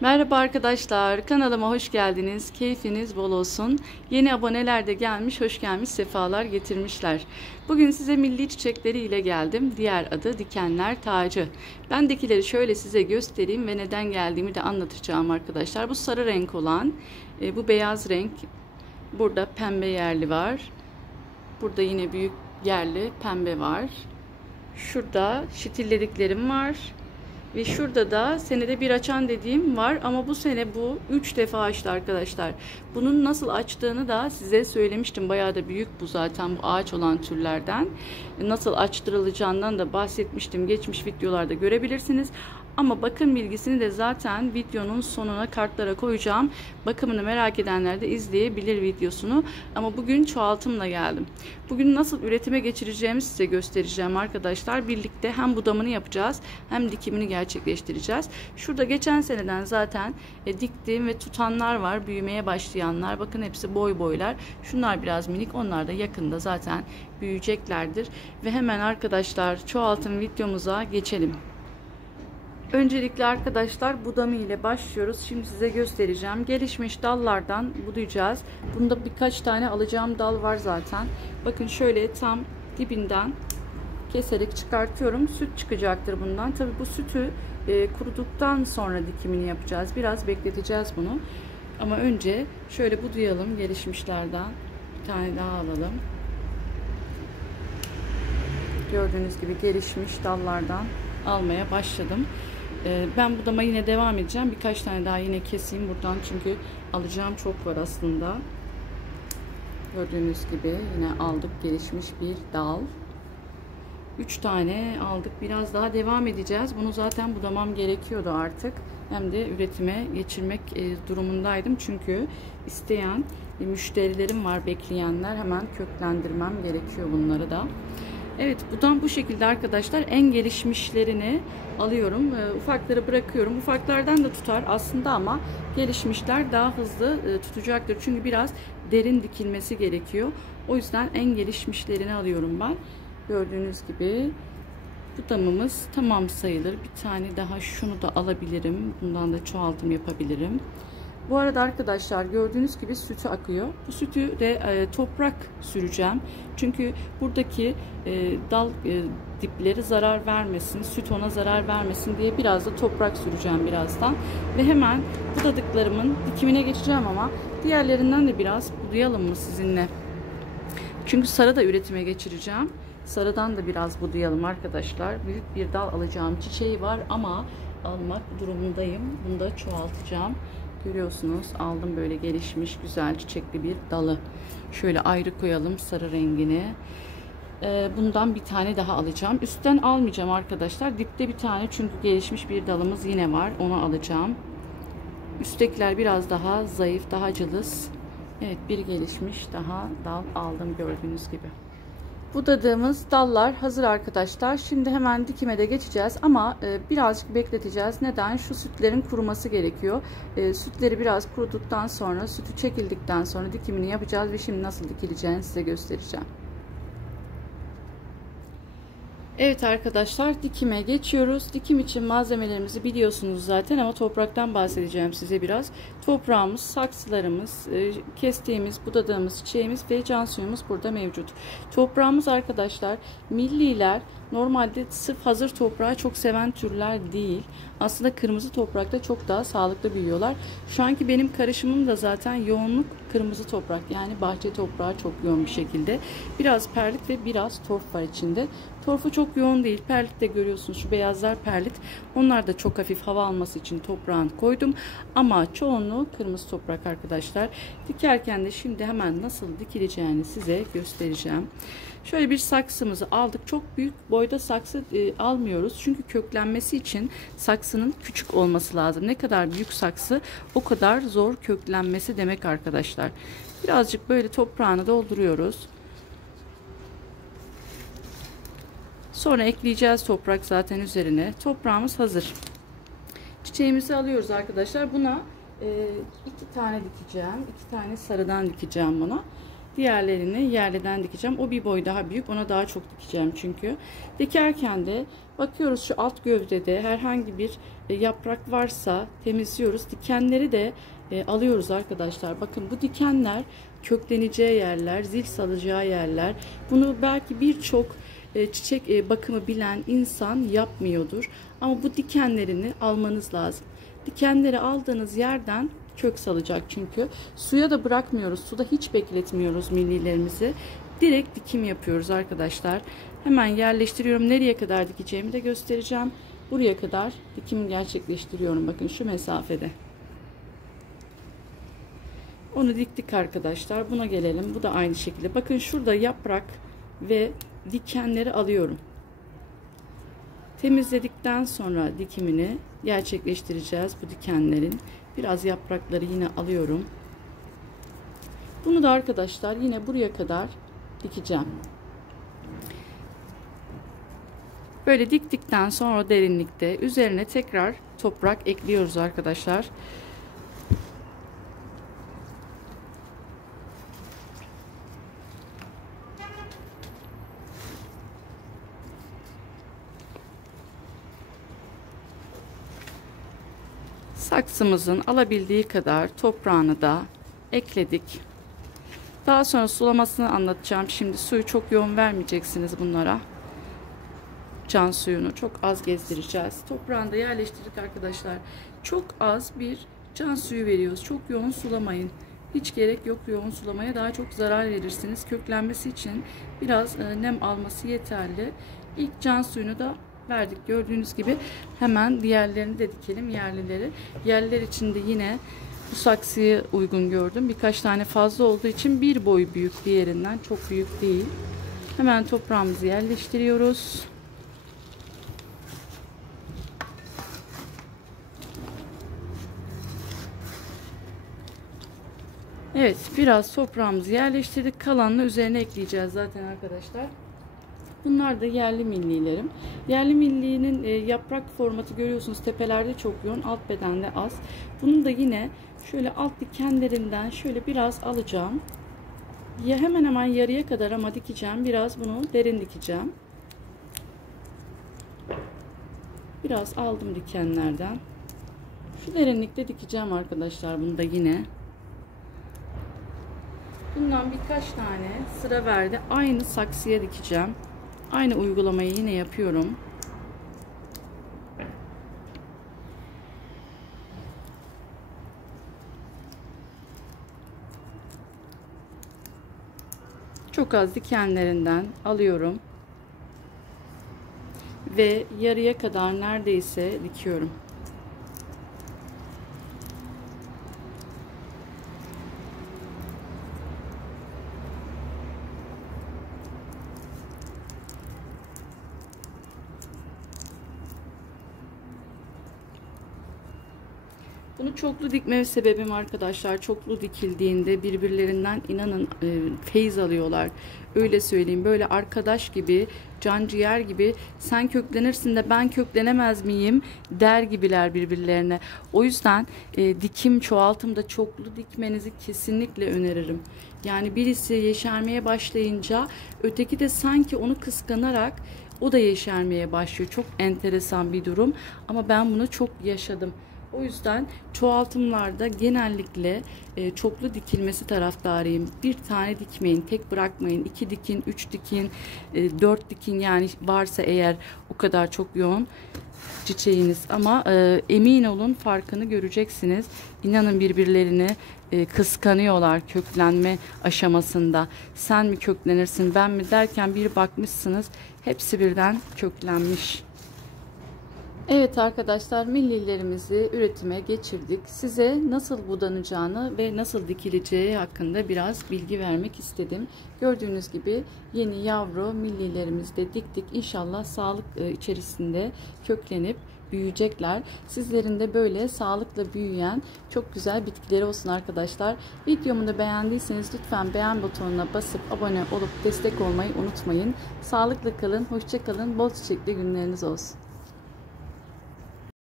Merhaba arkadaşlar, kanalıma hoş geldiniz. Keyfiniz bol olsun. Yeni aboneler de gelmiş, hoş gelmiş, sefalar getirmişler. Bugün size milli çiçekleri ile geldim. Diğer adı dikenler tacı. Bendekileri şöyle size göstereyim ve neden geldiğimi de anlatacağım arkadaşlar. Bu sarı renk olan, bu beyaz renk. Burada pembe yerli var. Burada yine büyük yerli pembe var. Şurada şitillediklerim var. Ve şurada da senede bir açan dediğim var ama bu sene bu 3 defa açtı arkadaşlar. Bunun nasıl açtığını da size söylemiştim. Bayağı da büyük bu zaten, bu ağaç olan türlerden. Nasıl açtırılacağından da bahsetmiştim. Geçmiş videolarda görebilirsiniz. Ama bakım bilgisini de zaten videonun sonuna kartlara koyacağım. Bakımını merak edenler de izleyebilir videosunu. Ama bugün çoğaltımla geldim. Bugün nasıl üretime geçireceğimi size göstereceğim arkadaşlar. Birlikte hem budamını yapacağız hem dikimini gerçekleştireceğiz. Şurada geçen seneden zaten diktiğim ve tutanlar var. Büyümeye başlayanlar. Bakın hepsi boy boylar. Şunlar biraz minik. Onlar da yakında zaten büyüyeceklerdir. Ve hemen arkadaşlar çoğaltım videomuza geçelim. Öncelikle arkadaşlar budamı ile başlıyoruz. Şimdi size göstereceğim. Gelişmiş dallardan budayacağız. Bunda birkaç tane alacağım dal var zaten. Bakın şöyle tam dibinden keserek çıkartıyorum. Süt çıkacaktır bundan. Tabi bu sütü kuruduktan sonra dikimini yapacağız. Biraz bekleteceğiz bunu. Ama önce şöyle budayalım. Gelişmişlerden bir tane daha alalım. Gördüğünüz gibi gelişmiş dallardan almaya başladım. Ben budama yine devam edeceğim. Birkaç tane daha yine keseyim buradan çünkü alacağım çok var aslında. Gördüğünüz gibi yine aldık gelişmiş bir dal. 3 tane aldık. Biraz daha devam edeceğiz. Bunu zaten budamam gerekiyordu artık. Hem de üretime geçirmek durumundaydım. Çünkü isteyen müşterilerim var, bekleyenler. Hemen köklendirmem gerekiyor bunları da. Evet, budam bu şekilde arkadaşlar. En gelişmişlerini alıyorum. Ufakları bırakıyorum. Ufaklardan da tutar aslında ama gelişmişler daha hızlı tutacaktır. Çünkü biraz derin dikilmesi gerekiyor. O yüzden en gelişmişlerini alıyorum ben. Gördüğünüz gibi budamımız tamam sayılır. Bir tane daha şunu da alabilirim. Bundan da çoğaltım yapabilirim. Bu arada arkadaşlar gördüğünüz gibi sütü akıyor. Bu sütü de toprak süreceğim. Çünkü buradaki dal dipleri zarar vermesin, süt ona zarar vermesin diye biraz da toprak süreceğim birazdan. Ve hemen budadıklarımın dikimine geçeceğim ama diğerlerinden de biraz budayalım mı sizinle? Çünkü sarı da üretime geçireceğim. Sarıdan da biraz budayalım arkadaşlar. Büyük bir dal alacağım çiçeği var ama almak durumundayım. Bunu da çoğaltacağım. Görüyorsunuz aldım böyle gelişmiş güzel çiçekli bir dalı. Şöyle ayrı koyalım sarı rengini. Bundan bir tane daha alacağım. Üstten almayacağım arkadaşlar. Dipte bir tane çünkü gelişmiş bir dalımız yine var. Onu alacağım. Üsttekiler biraz daha zayıf, daha cılız. Evet, bir gelişmiş daha dal aldım gördüğünüz gibi. Budadığımız dallar hazır arkadaşlar. Şimdi hemen dikime de geçeceğiz ama birazcık bekleteceğiz. Neden? Şu sütlerin kuruması gerekiyor. Sütleri biraz kuruduktan sonra, sütü çekildikten sonra dikimini yapacağız ve şimdi nasıl dikileceğini size göstereceğim. Evet arkadaşlar, dikime geçiyoruz. Dikim için malzemelerimizi biliyorsunuz zaten ama topraktan bahsedeceğim size biraz. Toprağımız, saksılarımız, kestiğimiz, budadığımız çiçeğimiz ve can suyumuz burada mevcut. Toprağımız arkadaşlar, milliler normalde sırf hazır toprağı çok seven türler değil. Aslında kırmızı toprakta çok daha sağlıklı büyüyorlar. Şu anki benim karışımım da zaten yoğunluk kırmızı toprak. Yani bahçe toprağı çok yoğun bir şekilde. Biraz perlit ve biraz torf var içinde. Torfu çok yoğun değil. Perlit de görüyorsunuz. Şu beyazlar perlit. Onlar da çok hafif hava alması için toprağın koydum. Ama çoğunluğu kırmızı toprak arkadaşlar. Dikerken de şimdi hemen nasıl dikileceğini size göstereceğim. Şöyle bir saksımızı aldık. Çok büyük boyda saksı almıyoruz. Çünkü köklenmesi için saksının küçük olması lazım. Ne kadar büyük saksı o kadar zor köklenmesi demek arkadaşlar. Birazcık böyle toprağını dolduruyoruz. Sonra ekleyeceğiz toprak zaten üzerine. Toprağımız hazır. Çiçeğimizi alıyoruz arkadaşlar. Buna 2 tane dikeceğim. 2 tane sarıdan dikeceğim buna. Diğerlerini yerliden dikeceğim. O bir boy daha büyük. Ona daha çok dikeceğim çünkü. Dikerken de bakıyoruz şu alt gövdede herhangi bir yaprak varsa temizliyoruz. Dikenleri de alıyoruz arkadaşlar. Bakın bu dikenler kökleneceği yerler, zil salacağı yerler. Bunu belki birçok çiçek bakımı bilen insan yapmıyordur. Ama bu dikenlerini almanız lazım. Dikenleri aldığınız yerden kök salacak çünkü. Suya da bırakmıyoruz. Suda hiç bekletmiyoruz millilerimizi. Direkt dikim yapıyoruz arkadaşlar. Hemen yerleştiriyorum. Nereye kadar dikeceğimi de göstereceğim. Buraya kadar dikim gerçekleştiriyorum. Bakın şu mesafede. Onu diktik arkadaşlar. Buna gelelim. Bu da aynı şekilde. Bakın şurada yaprak ve dikenleri alıyorum. Temizledikten sonra dikimini gerçekleştireceğiz bu dikenlerin. Biraz yaprakları yine alıyorum. Bunu da arkadaşlar yine buraya kadar dikeceğim. Böyle diktikten sonra derinlikte üzerine tekrar toprak ekliyoruz arkadaşlar. Saksımızın alabildiği kadar toprağını da ekledik. Daha sonra sulamasını anlatacağım. Şimdi suyu çok yoğun vermeyeceksiniz bunlara. Can suyunu çok az gezdireceğiz. Toprağını da yerleştirdik arkadaşlar. Çok az bir can suyu veriyoruz. Çok yoğun sulamayın. Hiç gerek yok yoğun sulamaya. Daha çok zarar verirsiniz. Köklenmesi için biraz nem alması yeterli. İlk can suyunu da verdik. Gördüğünüz gibi hemen diğerlerini de dikelim, yerlileri. Yerliler için de yine bu saksıyı uygun gördüm. Birkaç tane fazla olduğu için bir boy büyük diğerinden, çok büyük değil. Hemen toprağımızı yerleştiriyoruz. Evet, biraz toprağımızı yerleştirdik. Kalanını üzerine ekleyeceğiz zaten arkadaşlar. Bunlar da yerli millilerim. Yerli millinin yaprak formatı görüyorsunuz. Tepelerde çok yoğun, alt bedende az. Bunu da yine şöyle alt dikenlerinden şöyle biraz alacağım. Ya hemen hemen yarıya kadar ama dikeceğim. Biraz bunu derin dikeceğim. Biraz aldım dikenlerden. Şu derinlikte dikeceğim arkadaşlar. Bunu da yine. Bundan birkaç tane sıra verdi. Aynı saksıya dikeceğim. Aynı uygulamayı yine yapıyorum. Çok az dikenlerinden alıyorum. Ve yarıya kadar neredeyse dikiyorum. Bunu çoklu dikme sebebim arkadaşlar, çoklu dikildiğinde birbirlerinden inanın feyiz alıyorlar. Öyle söyleyeyim, böyle arkadaş gibi, can ciğer gibi, sen köklenirsin de ben köklenemez miyim der gibiler birbirlerine. O yüzden dikim çoğaltımda çoklu dikmenizi kesinlikle öneririm. Yani birisi yeşermeye başlayınca öteki de sanki onu kıskanarak o da yeşermeye başlıyor. Çok enteresan bir durum ama ben bunu çok yaşadım. O yüzden çoğaltımlarda genellikle çoklu dikilmesi taraftarıyım. Bir tane dikmeyin, tek bırakmayın. 2 dikin, 3 dikin, 4 dikin, yani varsa eğer o kadar çok yoğun çiçeğiniz. Ama emin olun farkını göreceksiniz. İnanın birbirlerini kıskanıyorlar köklenme aşamasında. Sen mi köklenirsin, ben mi derken bir bakmışsınız hepsi birden köklenmiş. Evet arkadaşlar, millilerimizi üretime geçirdik. Size nasıl budanacağını ve nasıl dikileceği hakkında biraz bilgi vermek istedim. Gördüğünüz gibi yeni yavru millilerimizi de diktik. İnşallah sağlık içerisinde köklenip büyüyecekler. Sizlerin de böyle sağlıkla büyüyen çok güzel bitkileri olsun arkadaşlar. Videomu da beğendiyseniz lütfen beğen butonuna basıp abone olup destek olmayı unutmayın. Sağlıklı kalın, hoşça kalın, bol çiçekli günleriniz olsun.